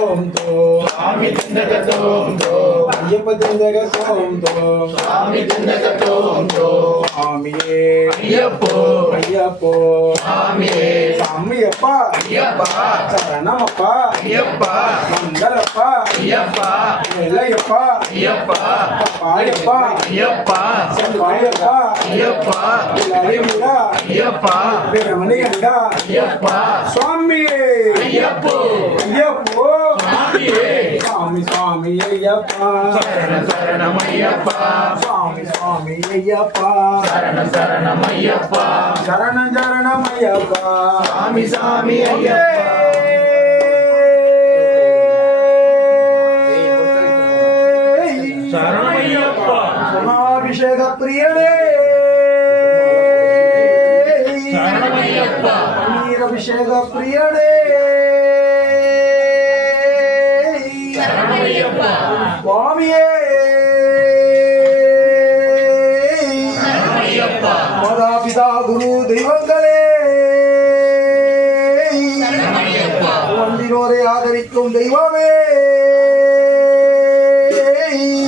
தோம் தோம் சாமி திண்டக தோம் தோம் ஐயப்ப திண்டக தோம் தோம் சாமி திண்டக தோம் தோம் சாமியே ஐயப்போ ஐயப்போ சாமியே சாமியப்பா ஐயப்பா சரணமப்பா ஐயப்பா மங்களப்பா ஐயப்பா எல்லையப்பா ஐயப்பா பாயப்பா ஐயப்பா செம்பாயப்பா ஐயப்பா லலிதா ஐயப்பா பிரமணிகண்டா ஐயப்பா சுவாமியே ஐயப்போ ஐயப்போ சாமியே சுவாமி சுவாமி ஐயப்பா சரண சரணம் ஐயப்பா சுவாமி சுவாமி ஐயப்பா சரண சரணம் ஐயப்பா சரணம் சரணம் ஐயப்பா சாமி சாமி ஐயப்பா சரணம் ஐயப்பா குணாபிஷேக பிரியனே சரணம் ஐயப்பா பன்னீரபிஷேக பிரியனே சரணம் ஐயப்பா சுவாமியே சரணம் ஐயப்பா மாதாபிதா குரு தெய்வங்களே சரணம் ஐயப்பா வந்தினோரை ஆதரிக்கும் தெய்வமே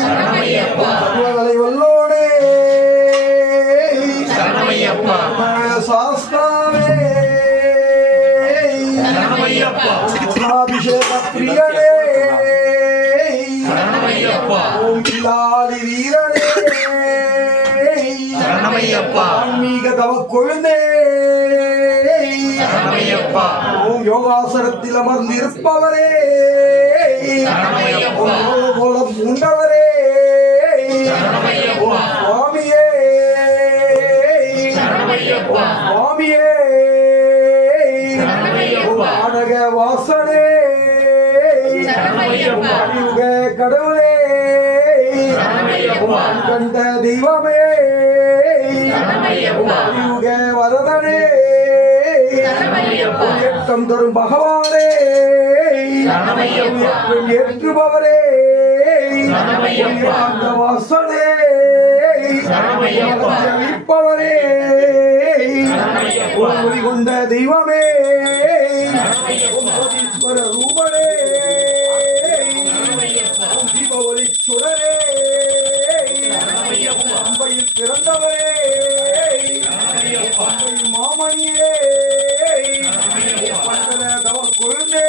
சரணம் ஐயப்பா சர்வகலை வல்லோனே சரணம் ஐயப்பா சாஸ்தாவே சரணம் ஐயப்பா குணாபிஷேக பிரியனே சரணம் ஐயப்பா ஓம் பில்லாலி வீரனே சரணம் ஐயப்பா ஆன்மீக தவ கொழுந்தே சரணம் ஐயப்பா ஓம் யோகாசனத்தில் அமர்ந்திருப்பவரே சரணம் ஐயப்பா ஓம் மூலம் உண்டவரே சரணம் ஐயப்பா சுவாமியே சரணம் ஐயப்பா சுவாமியே சரணம் ஐயப்பா நாடக வாசனே சரணம் ஐயப்பா அறிவுக கடவுளே சரணம் ஐயப்பா கண்ட தெய்வமே சரணம் ஐயப்பா அறிவுக வரதனே சரணம் ஐயப்பா ஏற்றம் தரும் பகவானே சரணம் ஐயப்பா ஏற்றுபவரே சரணம் ஐயப்பா அந்த வாசனே சரணம் ஐயப்பா ஜெயிப்பவரே சரணம் ஐயப்பா ஒளி கொண்ட தெய்வமே சரணம் ஐயப்பா ஈஸ்வர ரூபனே தீப ஒளி சுடரே அம்பையில் பிறந்தவரே அம்பையில் மாமணியே பந்தல தவ கொழுந்தே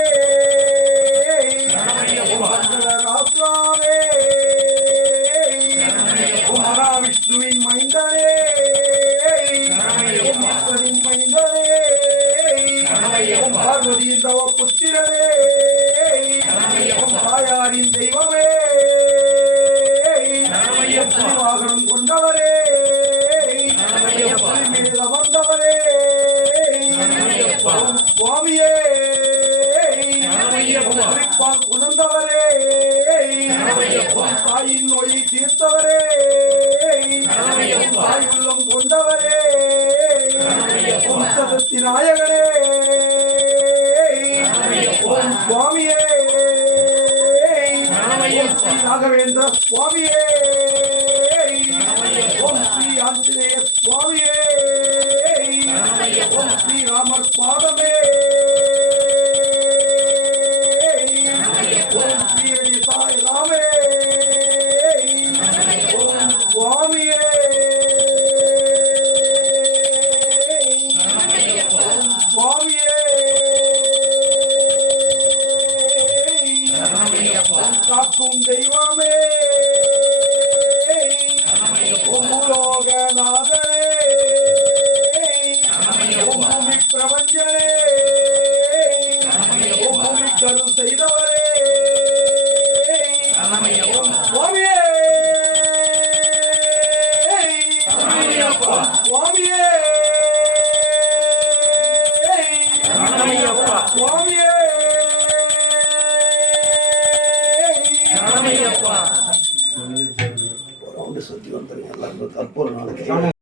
பந்தல ராசாவே மகாவிஷ்ணுவின் மைந்தனே ஈஸ்வரின் மைந்தனே பார்வதியின் தவ புத்திரனே தாயாரின் தெய்வமே வாகனம் கொண்டவரே மீது அமர்ந்தவரே சுவாமியே குறிப்பால் உணர்ந்தவரே தாயின் நோயை தீர்த்தவரே தாய் உள்ளம் கொண்டவரே சதத்தி நாயகனே சுவாமியே ஸ்ரீ ராகவேந்திர சுவாமியே ஓம் ஸ்ரீ ஆஞ்சநேய சுவாமியே ஓம் ஸ்ரீ ராமர் பாதமே ஓம் ஸ்ரீ ஹரி சாய் ராமே ஓம் சுவாமியே சுவாமியே காக்கும் தெய்வமே பூலோகநாதனே பூமி பிரபஞ்சனே பூமி கருள் செய்தவரே சுவாமியே சுவாமியே சுவாமியே சுத்தி வந்துருங்க எல்லாரும் தற்போது நாளைக்கு